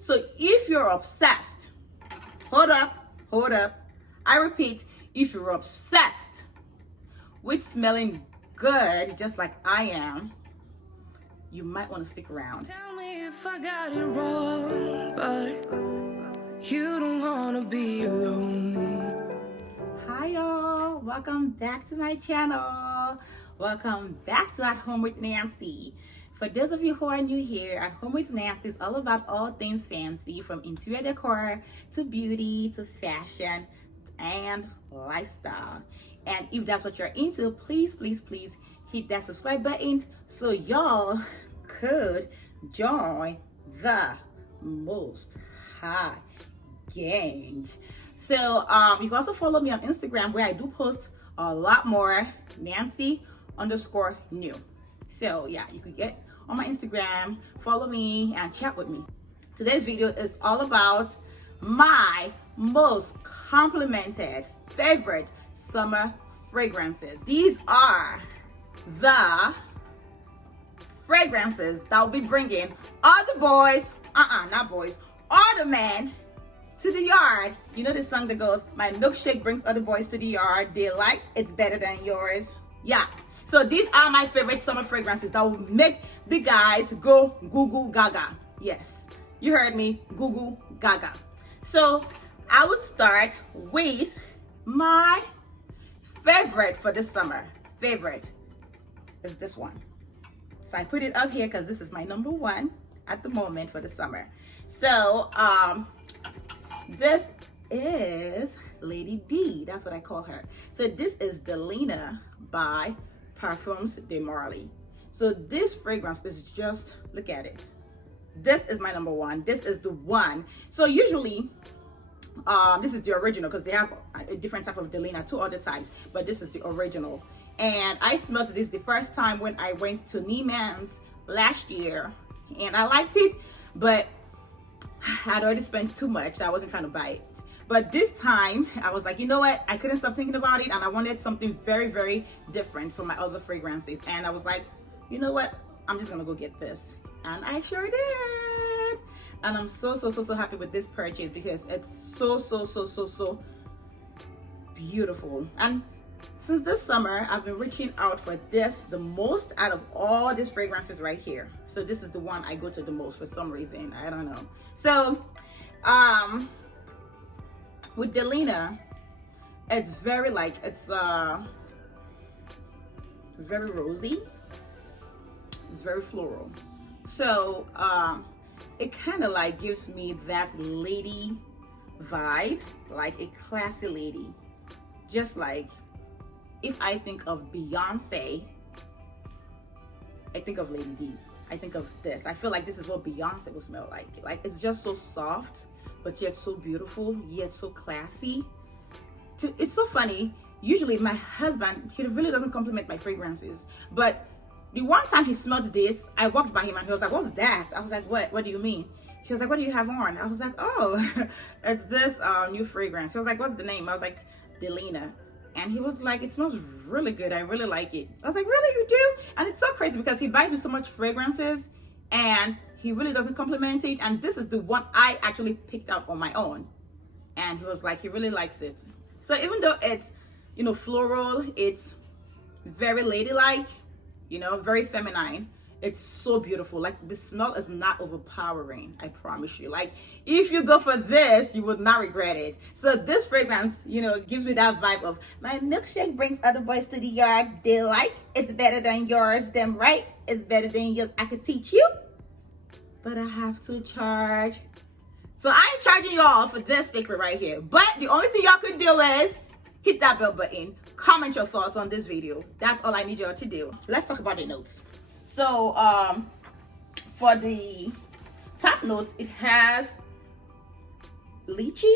So if you're obsessed, hold up, I repeat, if you're obsessed with smelling good just like I am, you might want to stick around. Tell me if I got it wrong, but you don't want to be alone. Hi y'all, welcome back to my channel. Welcome back to At Home with Nancy. For those of you who are new here, At Home with Nancy is all about all things fancy, from interior decor to beauty to fashion and lifestyle. And if that's what you're into, please hit that subscribe button so y'all could join the most high gang. So you can also follow me on Instagram, where I do post a lot more Nancy_new. So yeah, you could get on my Instagram, follow me and chat with me. Today's video is all about my most complimented favorite summer fragrances. These are the fragrances that will be bringing all the boys, not boys, all the men to the yard. You know the song that goes, my milkshake brings other boys to the yard. They like it's better than yours. Yeah. So these are my favorite summer fragrances that will make the guys go goo goo gaga. Yes, you heard me, goo goo gaga. So I would start with my favorite for this summer. Favorite is this one. So I put it up here because this is my number one at the moment for the summer. So this is Lady D. That's what I call her. So this is Delina by Parfums de Marley. So this fragrance is just, look at it. This is my number one. This is the one. So usually this is the original, because they have a different type of Delina, two other types, but this is the original. And I smelled this the first time when I went to Neiman's last year, and I liked it, but I'd already spent too much, so I wasn't trying to buy it. But this time I was like, you know what, I couldn't stop thinking about it, and I wanted something very different from my other fragrances, and I was like, you know what, I'm just gonna go get this. And I sure did. And I'm so happy with this purchase, because it's so beautiful. And since this summer, I've been reaching out for this the most out of all these fragrances right here. So this is the one I go to the most for some reason. I don't know. So with Delina, it's very it's very rosy. It's very floral. So it kind of like gives me that lady vibe, like a classy lady. Just like if I think of Beyonce, I think of Lady D. I think of this. I feel like this is what Beyonce will smell like. Like, it's just so soft, but yet so beautiful, yet so classy. It's so funny. Usually my husband, he really doesn't compliment my fragrances, but the one time he smelled this, I walked by him and he was like, what's that? I was like, what do you mean? He was like, what do you have on? I was like, oh, it's this new fragrance. He was like, what's the name? I was like, Delina. And he was like, it smells really good. I really like it. I was like, really, you do? And it's so crazy because he buys me so much fragrances and he really doesn't compliment it. And this is the one I actually picked out on my own. And he was like, he really likes it. So even though it's, you know, floral, it's very ladylike, you know, very feminine, it's so beautiful. Like, the smell is not overpowering, I promise you. Like, if you go for this, you would not regret it. So this fragrance, you know, gives me that vibe of, my milkshake brings other boys to the yard. They like it's better than yours. Them right, it's better than yours. I could teach you, but I have to charge. So I ain't charging y'all for this secret right here. But the only thing y'all could do is hit that bell button, comment your thoughts on this video. That's all I need y'all to do. Let's talk about the notes. So for the top notes, it has lychee,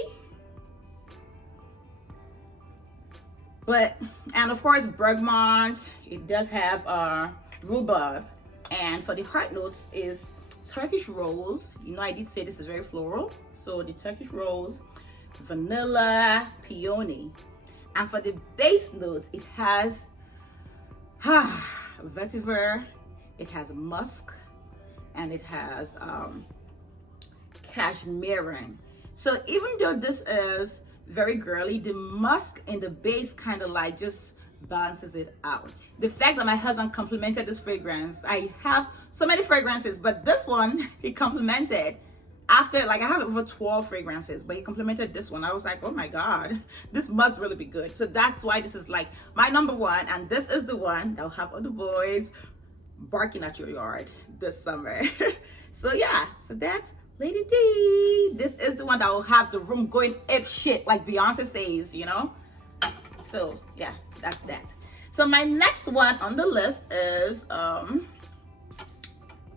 and of course bergamot. It does have rhubarb, and for the heart notes is Turkish rose. You know, I did say this is very floral, so the Turkish rose, vanilla, peony. And for the base notes, it has vetiver, it has musk, and it has cashmere. So even though this is very girly, the musk in the base kind of like just balances it out. The fact that my husband complimented this fragrance, I have so many fragrances, but this one he complimented. After, like, I have over 12 fragrances, but he complimented this one. I was like, oh my god, this must really be good. So that's why this is like my number one, and this is the one that will have all the boys barking at your yard this summer. So yeah, so that's Lady D. This is the one that will have the room going ape shit, like Beyonce says, you know. So yeah, that's that. So my next one on the list is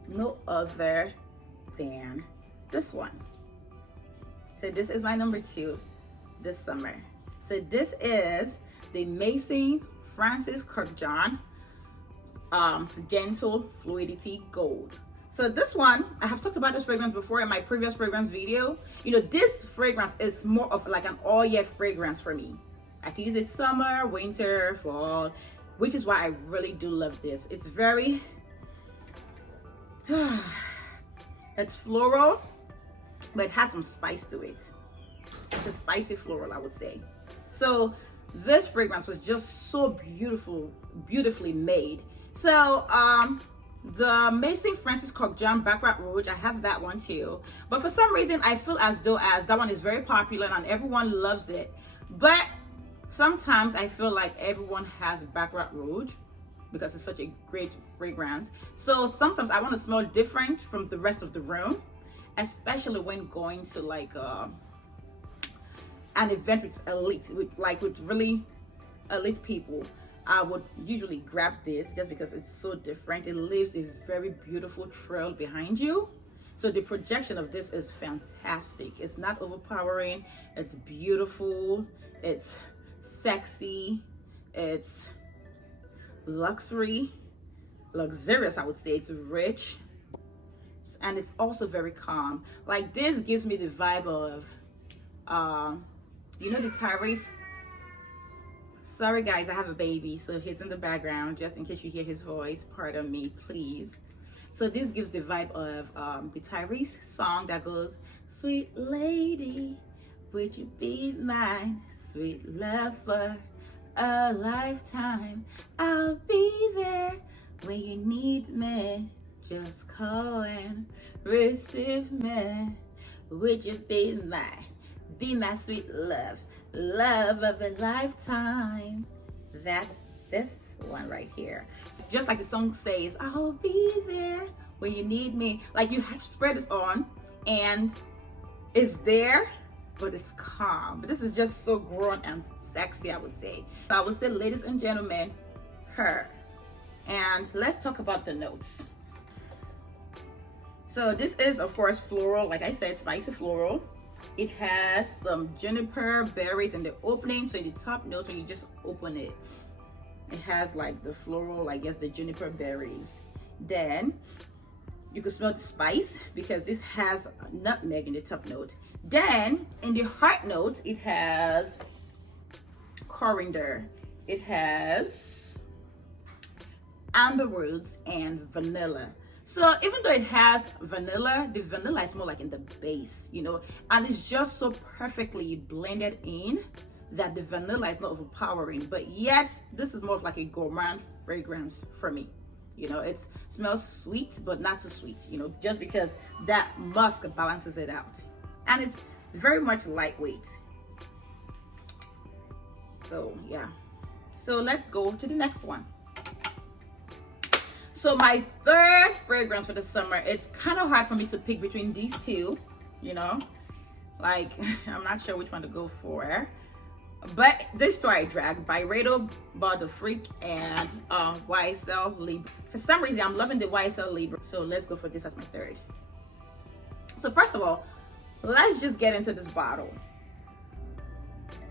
no other than this one. So this is my number 2 this summer. So this is the Maison Francis Kurkdjian Gentle Fluidity Gold. So this one, I have talked about this fragrance before in my previous fragrance video. You know, this fragrance is more of like an all year fragrance for me. I can use it summer, winter, fall, which is why I really do love this. It's very it's floral, but it has some spice to it. It's a spicy floral, I would say. So this fragrance was just so beautifully made. So the Maison Francis Kurkdjian Baccarat Rouge, I have that one too, but for some reason I feel as though that one is very popular and everyone loves it, but sometimes I feel like everyone has Baccarat Rouge because it's such a great fragrance. So sometimes I want to smell different from the rest of the room, especially when going to like an event with really elite people. I would usually grab this just because it's so different. It leaves a very beautiful trail behind you. So the projection of this is fantastic. It's not overpowering. It's beautiful. It's sexy. It's luxurious, I would say. It's rich. And it's also very calm. Like, this gives me the vibe of, you know, the Tyrese. Sorry guys, I have a baby, so he's in the background, just in case you hear his voice. Pardon me, please. So this gives the vibe of the Tyrese song that goes, sweet lady, would you be mine? Sweet love for a lifetime. I'll be there when you need me. Just call and receive me. Would you be mine? Be my sweet love. Love of a lifetime. That's this one right here. Just like the song says, I'll be there when you need me. Like, you have to spread this on and it's there, but it's calm. But this is just so grown and sexy, I would say. I would say, ladies and gentlemen, her. And let's talk about the notes. So this is, of course, floral. Like I said, spicy floral. It has some juniper berries in the opening. So in the top note, when you just open it, it has like the floral, I guess the juniper berries. Then you can smell the spice because this has nutmeg in the top note. Then in the heart note, it has coriander. It has amber roots and vanilla. So even though it has vanilla, the vanilla is more like in the base, you know, and it's just so perfectly blended in that the vanilla is not overpowering, but yet this is more of like a gourmand fragrance for me. You know, it smells sweet, but not too sweet, you know, just because that musk balances it out. And it's very much lightweight. So yeah, so let's go to the next one. So my third fragrance for the summer, it's kind of hard for me to pick between these two, you know, like I'm not sure which one to go for, but this two I dragged, BYREDO Bal and YSL Libre. For some reason, I'm loving the YSL Libre, so let's go for this as my third. So first of all, let's just get into this bottle.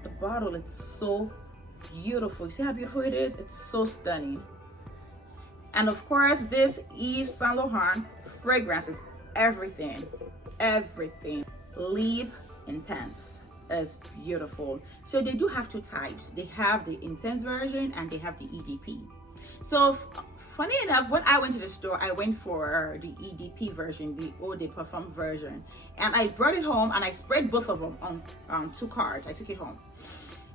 The bottle is so beautiful. You see how beautiful it is? It's so stunning. And of course, this Yves Saint Laurent fragrance is everything. Libre Intense is beautiful. So they do have two types. They have the intense version and they have the EDP. So funny enough, when I went to the store, I went for the EDP version, the Eau de Parfum version, and I brought it home and I sprayed both of them on 2 cards. I took it home,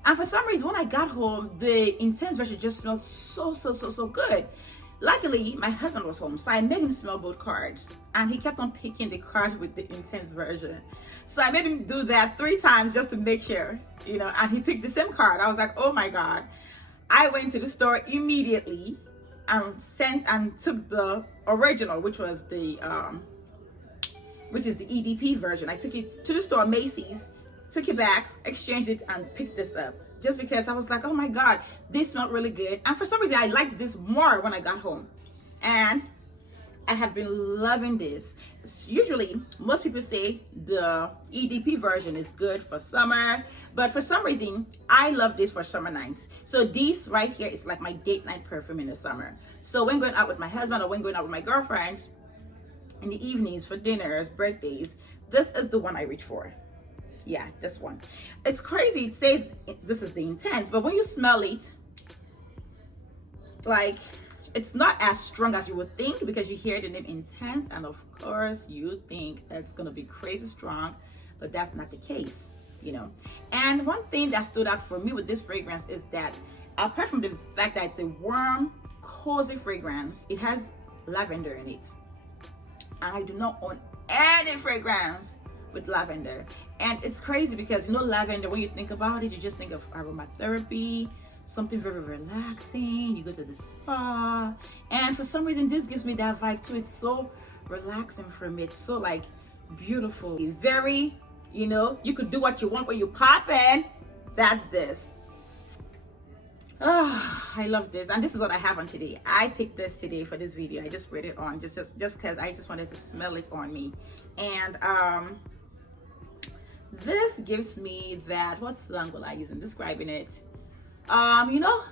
and for some reason when I got home, the intense version just smelled so good. Luckily my husband was home, so I made him smell both cards, and he kept on picking the card with the intense version. So I made him do that 3 times just to make sure, you know, and he picked the same card. I was like, oh my God. I went to the store immediately and took the original, which is the EDP version. I took it to the store, Macy's, took it back, exchanged it, and picked this up. Just because I was like, oh my God, this smelled really good. And for some reason, I liked this more when I got home. And I have been loving this. Usually, most people say the EDP version is good for summer, but for some reason, I love this for summer nights. So this right here is like my date night perfume in the summer. So when going out with my husband or when going out with my girlfriends in the evenings for dinners, birthdays, this is the one I reach for. Yeah, this one. It's crazy. It says this is the intense, but when you smell it, like, it's not as strong as you would think, because you hear the name intense and of course you think it's gonna be crazy strong, but that's not the case, you know. And one thing that stood out for me with this fragrance is that apart from the fact that it's a warm, cozy fragrance, it has lavender in it. And I do not own any fragrance with lavender. And it's crazy because, you know, lavender, when you think about it, you just think of aromatherapy, something very relaxing. You go to the spa, and for some reason this gives me that vibe too. It's so relaxing for me. It's so like beautiful, very, you know, you could do what you want when you pop in. That's this. Oh, I love this, and this is what I have on today. I picked this today for this video. I just sprayed it on just because I just wanted to smell it on me. And this gives me that, what's the language I use in describing it? You know,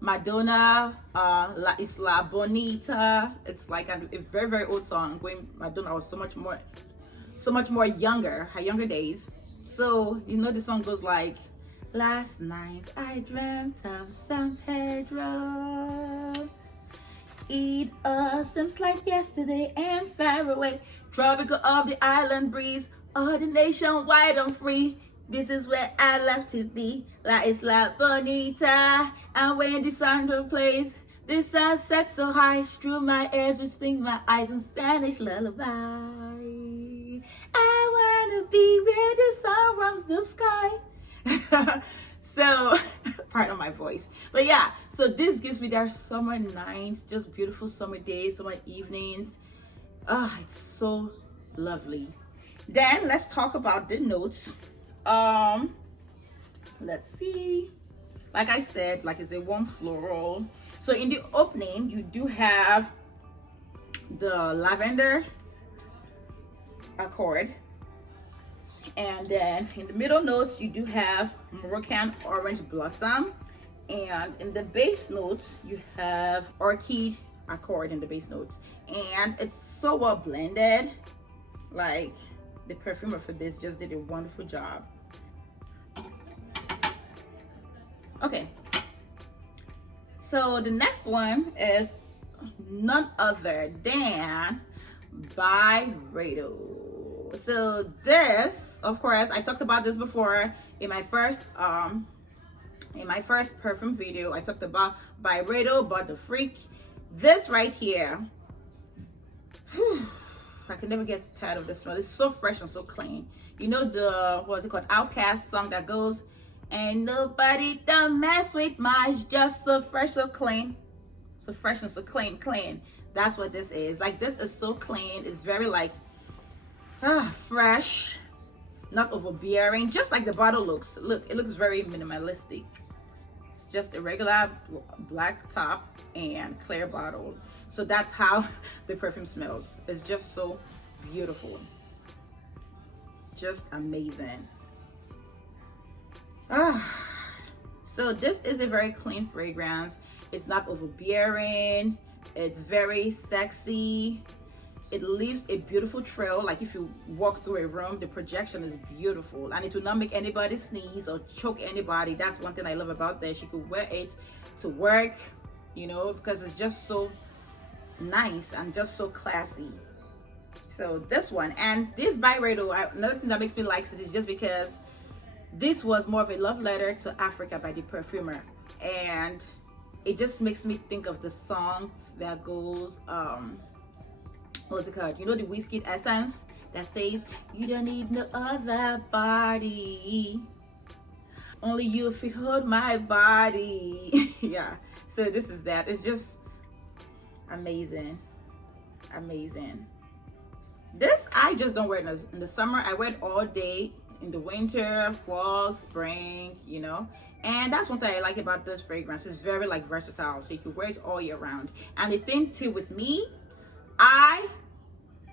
Madonna, La Isla Bonita. It's like a very old song. When Madonna was so much more younger, her younger days. So you know the song goes like, last night I dreamt of San Pedro. It seems like yesterday and far away, tropical of the island breeze, all the nation wide and free. This is where I love to be, La Isla Bonita. And when the sun plays, the sun sets so high, through my ears which sing my eyes in Spanish lullaby. I wanna be where the sun warms the sky. So, pardon my voice, but yeah, so this gives me their summer nights, just beautiful summer days, summer evenings. Ah, it's so lovely. Then let's talk about the notes. Let's see. Like I said, like it's a warm floral. So in the opening, you do have the lavender accord, and then in the middle notes you do have Moroccan orange blossom, and in the base notes you have orchid accord in the base notes, and it's so well blended. Like, the perfumer for this just did a wonderful job. Okay, so the next one is none other than BYREDO. So this, of course, I talked about this before in my first perfume video. I talked about BYREDO Bal the Freak. This right here, whew, I can never get tired of this smell. It's so fresh and so clean. You know the, what's it called, Outcast song that goes, ain't nobody done mess with my, it's just so fresh, so clean. So fresh and so clean. That's what this is. Like, this is so clean. It's very like fresh, not overbearing, just like the bottle looks. Look, it looks very minimalistic. It's just a regular black top and clear bottle. So that's how the perfume smells. It's just so beautiful, just amazing. So this is a very clean fragrance. It's not overbearing. It's very sexy. It leaves a beautiful trail. Like, if you walk through a room, the projection is beautiful, and it will not make anybody sneeze or choke anybody. That's one thing I love about this. You could wear it to work, you know, because it's just so nice and just so classy. So this one, and this BYREDO, another thing that makes me like it is just because this was more of a love letter to Africa by the perfumer, and it just makes me think of the song that goes, what's it called? You know, the whiskey essence that says, "You don't need no other body, only you fit hold my body." Yeah, so this is that. It's just amazing, amazing. This I just don't wear it in the summer. I wear it all day. In the winter, fall, spring, you know. And that's one thing I like about this fragrance. It's very like versatile, so you can wear it all year round. And the thing too with me, I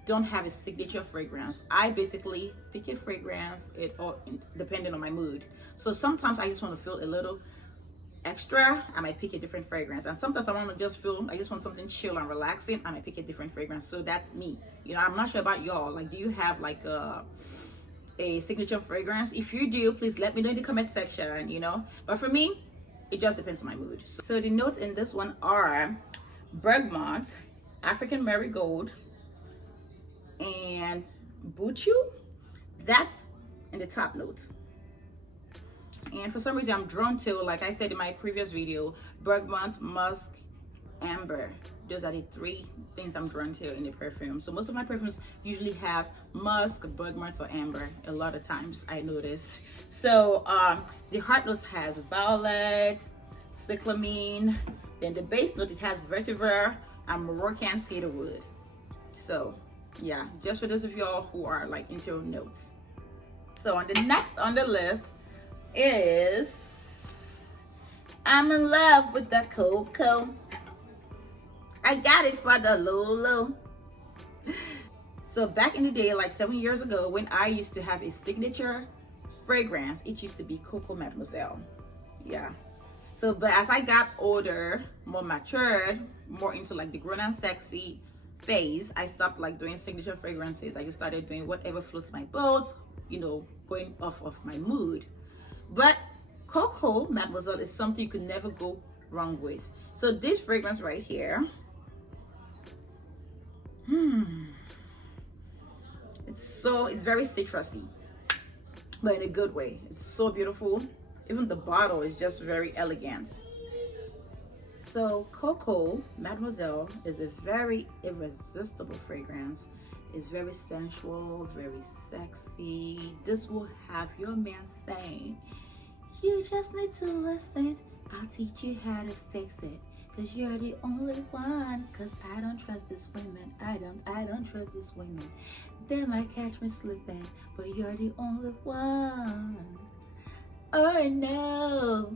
don't have a signature fragrance. I basically pick a fragrance, it all depending on my mood. So sometimes I just want to feel a little extra, I might pick a different fragrance. And sometimes I want to just feel, I just want something chill and relaxing, I might pick a different fragrance. So that's me. You know, I'm not sure about y'all. Like, do you have like a signature fragrance? If you do, please let me know in the comment section, you know. But for me, it just depends on my mood. So the notes in this one are bergamot, African marigold, and buchu. That's in the top notes. And for some reason I'm drawn to, like I said in my previous video, bergamot, musk, amber. Those are the three things I'm drawn to in the perfume. So most of my perfumes usually have musk, bergamot, or amber. A lot of times I notice. So the heart notes has violet, cyclamen. Then the base note, it has vetiver and Moroccan cedarwood. So yeah, just for those of y'all who are like into notes. So on the next on the list is I'm in love with the Coco. I got it for the Lolo. So back in the day, like 7 years ago, when I used to have a signature fragrance, it used to be Coco Mademoiselle. Yeah. So, but as I got older, more matured, more into like the grown and sexy phase, I stopped like doing signature fragrances. I just started doing whatever floats my boat, you know, going off of my mood. But Coco Mademoiselle is something you could never go wrong with. So this fragrance right here, it's very citrusy, but in a good way. It's so beautiful. Even the bottle is just very elegant. So Coco Mademoiselle is a very irresistible fragrance. It's very sensual, very sexy. This will have your man saying, "You just need to listen. I'll teach you how to fix it. Cause you're the only one. Cause I don't trust this women. I don't trust this women. They might catch me slipping, but you're the only one. Oh no."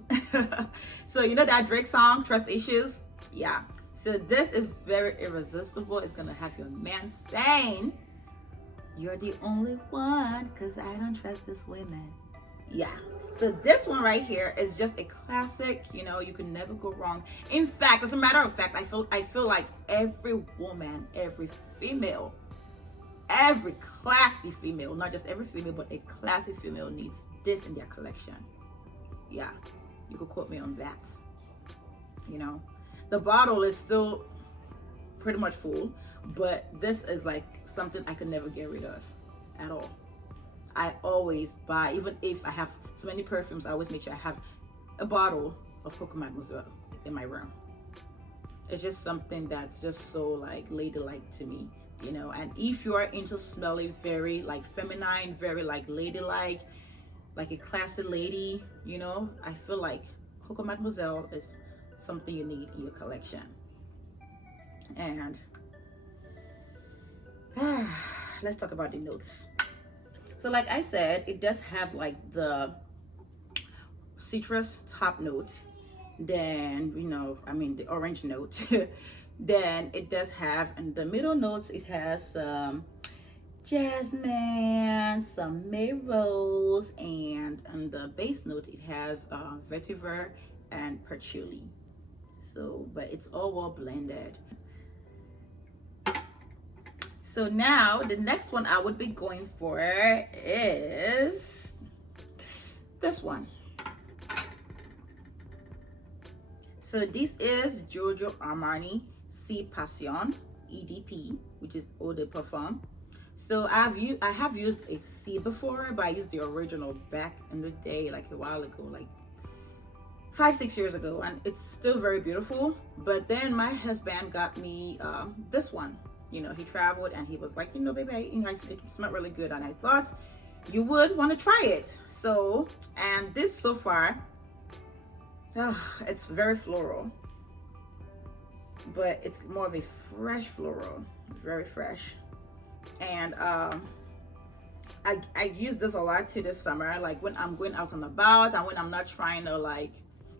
So you know that Drake song, Trust Issues? Yeah. So this is very irresistible. It's gonna have your man saying, "You're the only one, cause I don't trust this women." Yeah. So this one right here is just a classic, you know, you can never go wrong. In fact, as a matter of fact, I feel like every woman, every female, every classy female, not just every female, but a classy female needs this in their collection. Yeah, you could quote me on that. You know, the bottle is still pretty much full, but this is like something I could never get rid of at all. I always buy, even if I have so many perfumes, I always make sure I have a bottle of Coco Mademoiselle in my room. It's just something that's just so like ladylike to me, you know. And if you are into smelling very like feminine, very like ladylike, like a classy lady, you know, I feel like Coco Mademoiselle is something you need in your collection. And let's talk about the notes. So like I said, it does have like the citrus top note, then, you know, I mean the orange note. Then it does have, in the middle notes, it has jasmine, some May rose, and on the base note it has vetiver and patchouli. So, but it's all well blended. So now the next one I would be going for is this one. So this is Giorgio Armani C Passion EDP, which is Eau de Parfum. So I have used a C before, but I used the original back in the day, like a while ago, like 5-6 years ago, and it's still very beautiful. But then my husband got me this one. You know, he traveled and he was like, you know, baby, it smelled really good, and I thought you would want to try it. So, and this so far, it's very floral, but it's more of a fresh floral. It's very fresh. And I use this a lot too this summer, like when I'm going out and about and when I'm not trying to like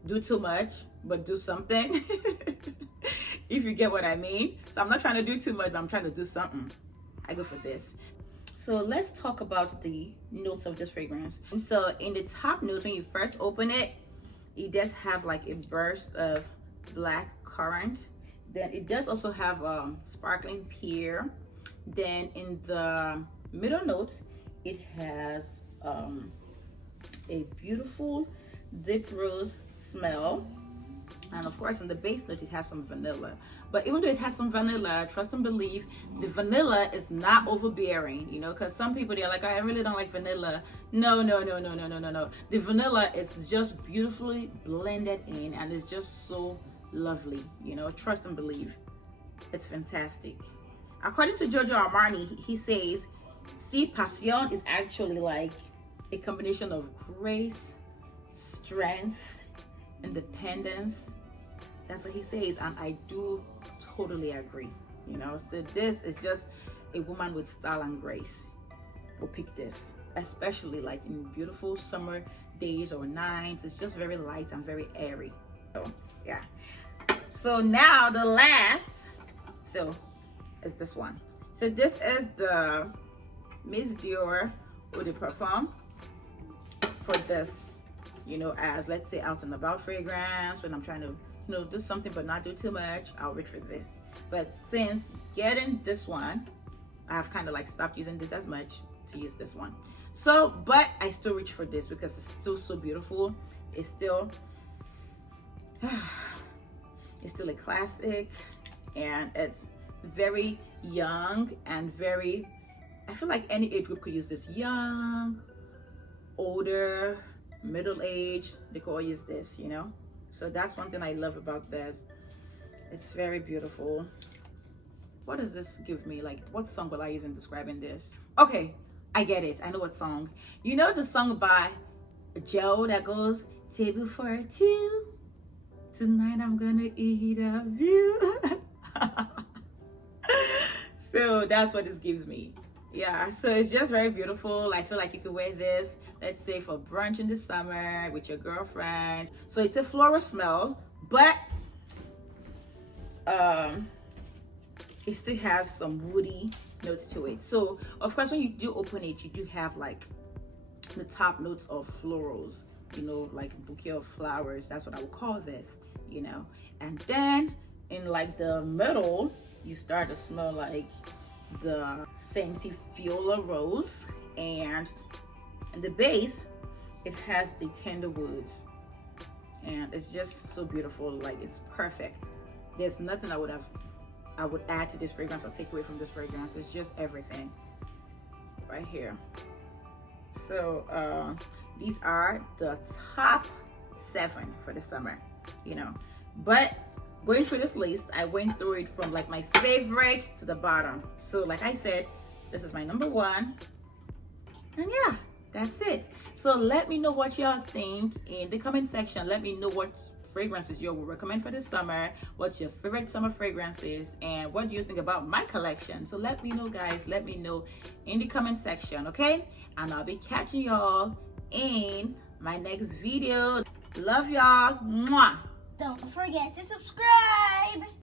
do too much but do something. If you get what I mean. So I'm not trying to do too much, but I'm trying to do something. I go for this. So let's talk about the notes of this fragrance. And so in the top notes, when you first open it, it does have like a burst of black currant. Then it does also have sparkling pear. Then in the middle note, it has a beautiful deep rose smell. And of course, in the base note, it has some vanilla. But even though it has some vanilla, trust and believe, the vanilla is not overbearing, you know, because some people, they're like, I really don't like vanilla. No. The vanilla is just beautifully blended in, and it's just so lovely, you know, trust and believe. It's fantastic. According to Giorgio Armani, he says, C Passion is actually like a combination of grace, strength, independence. That's what he says, and I do totally agree, you know. So this is just a woman with style and grace will pick this, especially like in beautiful summer days or nights. It's just very light and very airy. So yeah. So now the last, so is this one. So this is the Miss Dior Eau de Parfum for this, you know, as let's say out and about fragrance. When I'm trying to, you know, do something but not do too much, I'll reach for this. But since getting this one, I've kind of like stopped using this as much to use this one. So, but I still reach for this because it's still so beautiful. It's still a classic, and it's very young and very, I feel like any age group could use this. Young, older, middle age, they could all use this, you know. So that's one thing I love about this. It's very beautiful. What does this give me? Like, what song will I use in describing this? Okay, I get it. I know what song. You know the song by Joe that goes, table for two, tonight I'm gonna eat a view. So that's what this gives me. Yeah, so it's just very beautiful. I feel like you could wear this, let's say, for brunch in the summer with your girlfriend. So it's a floral smell, but it still has some woody notes to it. So of course, when you do open it, you do have like the top notes of florals, you know, like a bouquet of flowers. That's what I would call this, you know. And then in like the middle, you start to smell like the scenty viola rose, and in the base it has the tender woods, and it's just so beautiful. Like, it's perfect. There's nothing I would add to this fragrance or take away from this fragrance. It's just everything right here. So these are the top 7 for the summer, you know. But going through this list, I went through it from like my favorite to the bottom. So like I said, this is my number 1, and yeah, that's it. So let me know what y'all think in the comment section. Let me know what fragrances you would recommend for this summer, what's your favorite summer fragrances, and what do you think about my collection. So let me know, guys. Let me know in the comment section, okay? And I'll be catching y'all in my next video. Love y'all. Mwah. Don't forget to subscribe.